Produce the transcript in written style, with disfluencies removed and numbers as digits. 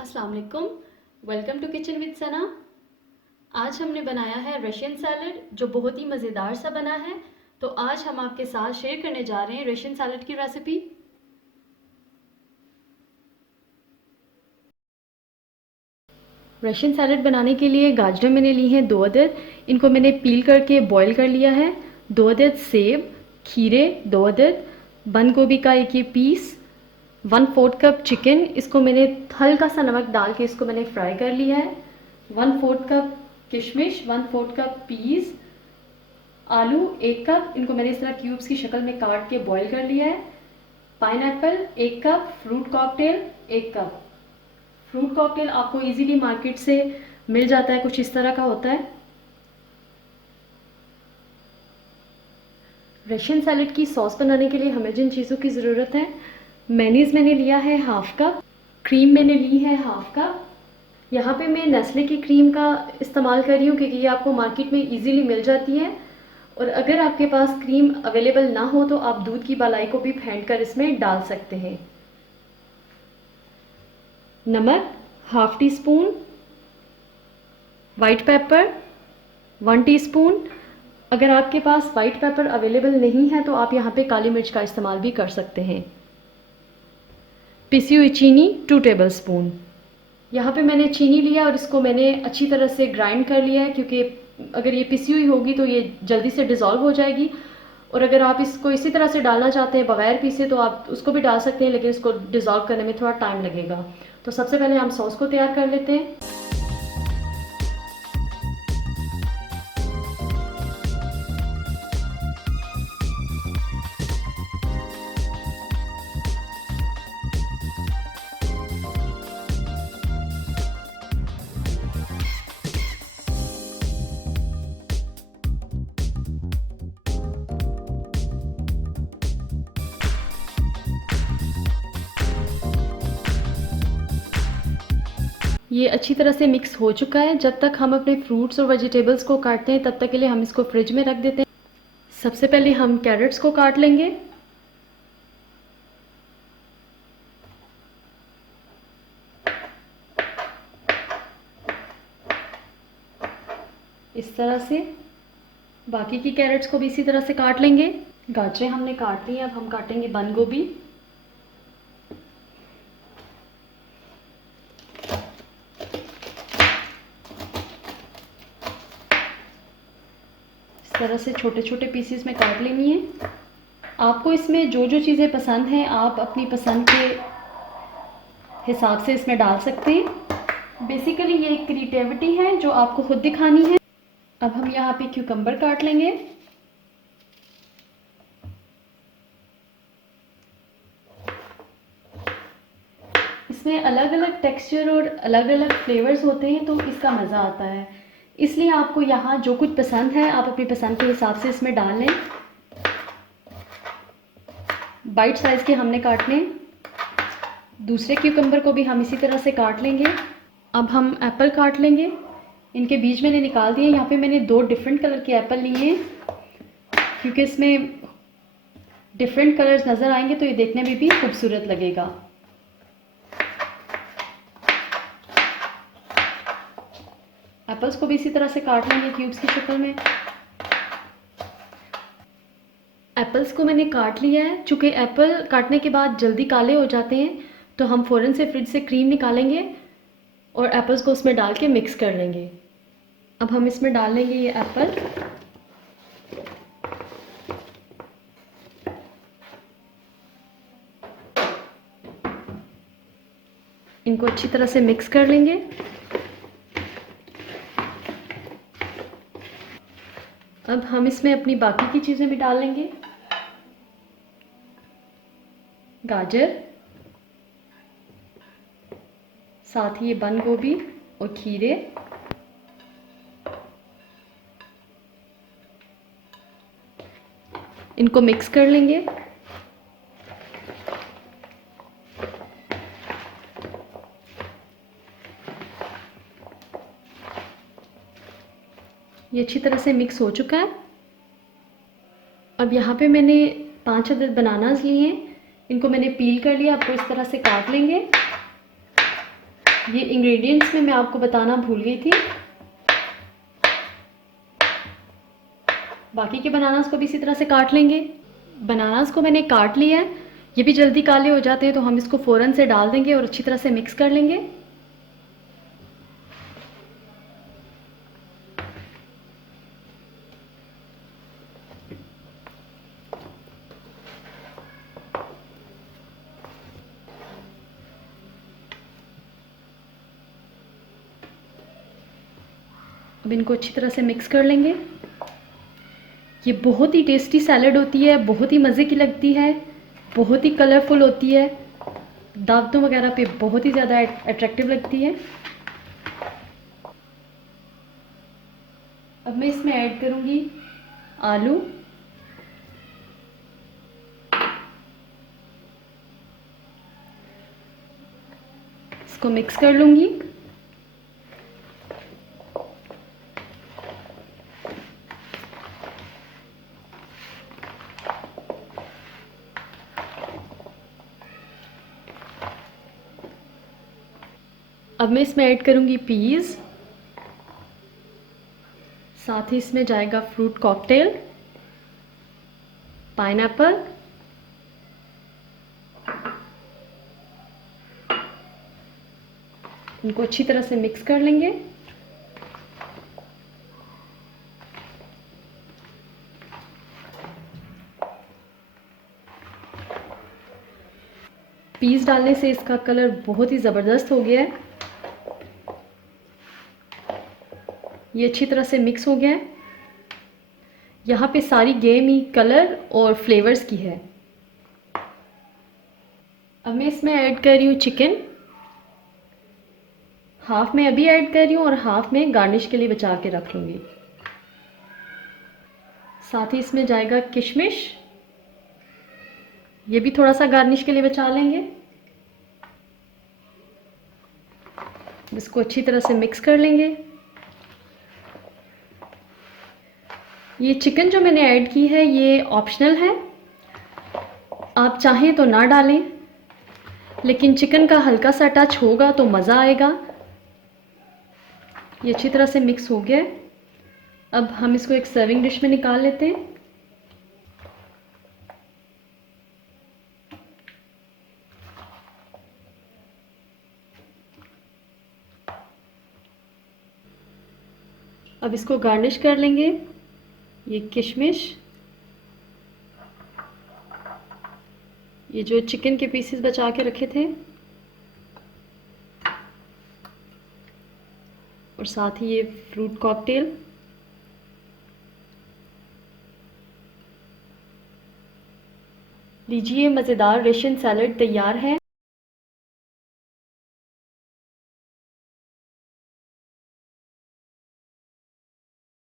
अस्सलाम वालेकुम। Welcome to kitchen with सना। आज हमने बनाया है रशियन सैलड जो बहुत ही मज़ेदार सा बना है। तो आज हम आपके साथ शेयर करने जा रहे हैं रशियन सैलड की रेसिपी। रशियन सैलड बनाने के लिए गाजर मैंने ली हैं 2 अदद। इनको मैंने पील करके बॉईल कर लिया है। 2 अदद सेब, खीरे 2 अदद, बंद गोभी का एक ये पीस, 1/4 कप चिकन, इसको मैंने हल्का सा नमक डाल के इसको मैंने फ्राई कर लिया है। 1/4 कप किशमिश, 1/4 कप पीस, आलू 1 कप, इनको मैंने इस तरह क्यूब्स की शक्ल में काट के बॉईल कर लिया है। Pineapple 1 cup, fruit cocktail 1 cup. Fruit cocktail आपको इजीली मार्केट से मिल जाता है, कुछ इस तरह का होता है। रशियन सैलड की सॉस बनाने के लिए हमें जिन चीज़ों की ज़रूरत है, मेयोनीज़ मैंने लिया है 1/2 कप, क्रीम मैंने ली है 1/2 कप। यहाँ पे मैं नेस्ले की क्रीम का इस्तेमाल कर रही हूँ क्योंकि ये आपको मार्केट में इजीली मिल जाती है। और अगर आपके पास क्रीम अवेलेबल ना हो तो आप दूध की मलाई को भी फेंट कर इसमें डाल सकते हैं। नमक 1/2 tea spoon, white paper 1 teaspoon. अगर आपके पास वाइट पेपर अवेलेबल नहीं है तो आप यहाँ पे काली मिर्च का इस्तेमाल भी कर सकते हैं। पिसी हुई चीनी 2 टेबलस्पून। यहाँ पे मैंने चीनी लिया और इसको मैंने अच्छी तरह से ग्राइंड कर लिया है क्योंकि अगर ये पिसी हुई होगी तो ये जल्दी से डिज़ोल्व हो जाएगी। और अगर आप इसको इसी तरह से डालना चाहते हैं बगैर पीसे तो आप उसको भी डाल सकते हैं, लेकिन इसको डिज़ोल्व करने में थोड़ा टाइम लगेगा। तो सबसे पहले हम सॉस को तैयार कर लेते हैं। ये अच्छी तरह से मिक्स हो चुका है। जब तक हम अपने फ्रूट्स और वेजिटेबल्स को काटते हैं तब तक के लिए हम इसको फ्रिज में रख देते हैं। सबसे पहले हम कैरेट्स को काट लेंगे। इस तरह से बाकी की कैरेट्स को भी इसी तरह से काट लेंगे। गाजरें हमने काट ली हैं, अब हम काटेंगे बंद गोभी। इस तरह से छोटे छोटे पीसेस में काट लेनी है। आपको इसमें जो जो चीज़ें पसंद हैं आप अपनी पसंद के हिसाब से इसमें डाल सकते हैं। बेसिकली ये एक क्रिएटिविटी है जो आपको खुद दिखानी है। अब हम यहाँ पे क्यूकम्बर काट लेंगे। इसमें अलग अलग टेक्सचर और अलग अलग फ्लेवर्स होते हैं तो इसका मज़ा आता है। इसलिए आपको यहाँ जो कुछ पसंद है आप अपनी पसंद के हिसाब से इसमें डाल लें। बाइट साइज़ के हमने काटने। दूसरे क्यूकम्बर को भी हम इसी तरह से काट लेंगे। अब हम एप्पल काट लेंगे। इनके बीज मैंने निकाल दिए। यहाँ पे मैंने 2 डिफरेंट कलर के एप्पल लिए हैं क्योंकि इसमें डिफरेंट कलर्स नज़र आएंगे तो ये देखने में भी खूबसूरत लगेगा। एप्पल्स को भी इसी तरह से काट लेंगे क्यूब्स की शक्ल में। एप्पल्स को मैंने काट लिया है। चूँकि एप्पल काटने के बाद जल्दी काले हो जाते हैं तो हम फ़ौरन से फ्रिज से क्रीम निकालेंगे और एप्पल्स को उसमें डाल के मिक्स कर लेंगे। अब हम इसमें डाल लेंगे ये एप्पल। इनको अच्छी तरह से मिक्स कर लेंगे। अब हम इसमें अपनी बाकी की चीज़ें भी डाल लेंगे। गाजर, साथ ही ये बंद गोभी और खीरे। इनको मिक्स कर लेंगे। ये अच्छी तरह से मिक्स हो चुका है। अब यहाँ पे मैंने 5 अदद बनानास लिए हैं। इनको मैंने पील कर लिया। आपको इस तरह से काट लेंगे। ये इंग्रेडिएंट्स में मैं आपको बताना भूल गई थी। बाकी के बनानास को भी इसी तरह से काट लेंगे। बनानास को मैंने काट लिया है, ये भी जल्दी काले हो जाते हैं, तो हम इसको फ़ौरन से डाल देंगे और अच्छी तरह से मिक्स कर लेंगे। अब इनको अच्छी तरह से मिक्स कर लेंगे। ये बहुत ही टेस्टी सैलड होती है, बहुत ही मज़े की लगती है, बहुत ही कलरफुल होती है, दावतों वगैरह पे बहुत ही ज़्यादा अट्रैक्टिव लगती है। अब मैं इसमें ऐड करूँगी आलू, इसको मिक्स कर लूँगी। अब मैं इसमें ऐड करूँगी पीज़, साथ ही इसमें जाएगा फ्रूट कॉकटेल, पाइनएप्पल, इनको अच्छी तरह से मिक्स कर लेंगे। पीस डालने से इसका कलर बहुत ही ज़बरदस्त हो गया है। ये अच्छी तरह से मिक्स हो गया है। यहाँ पे सारी गेम ही कलर और फ्लेवर्स की है। अब मैं इसमें ऐड कर रही हूँ चिकन, हाफ में अभी ऐड कर रही हूँ और हाफ में गार्निश के लिए बचा के रख लूँगी। साथ ही इसमें जाएगा किशमिश, ये भी थोड़ा सा गार्निश के लिए बचा लेंगे। इसको अच्छी तरह से मिक्स कर लेंगे। ये चिकन जो मैंने ऐड की है ये ऑप्शनल है, आप चाहें तो ना डालें, लेकिन चिकन का हल्का सा टच होगा तो मज़ा आएगा। ये अच्छी तरह से मिक्स हो गया है। अब हम इसको एक सर्विंग डिश में निकाल लेते हैं। अब इसको गार्निश कर लेंगे। ये किशमिश, ये जो चिकन के पीसेस बचा के रखे थे, और साथ ही ये फ्रूट कॉकटेल। लीजिए, मज़ेदार रशियन सैलड तैयार है।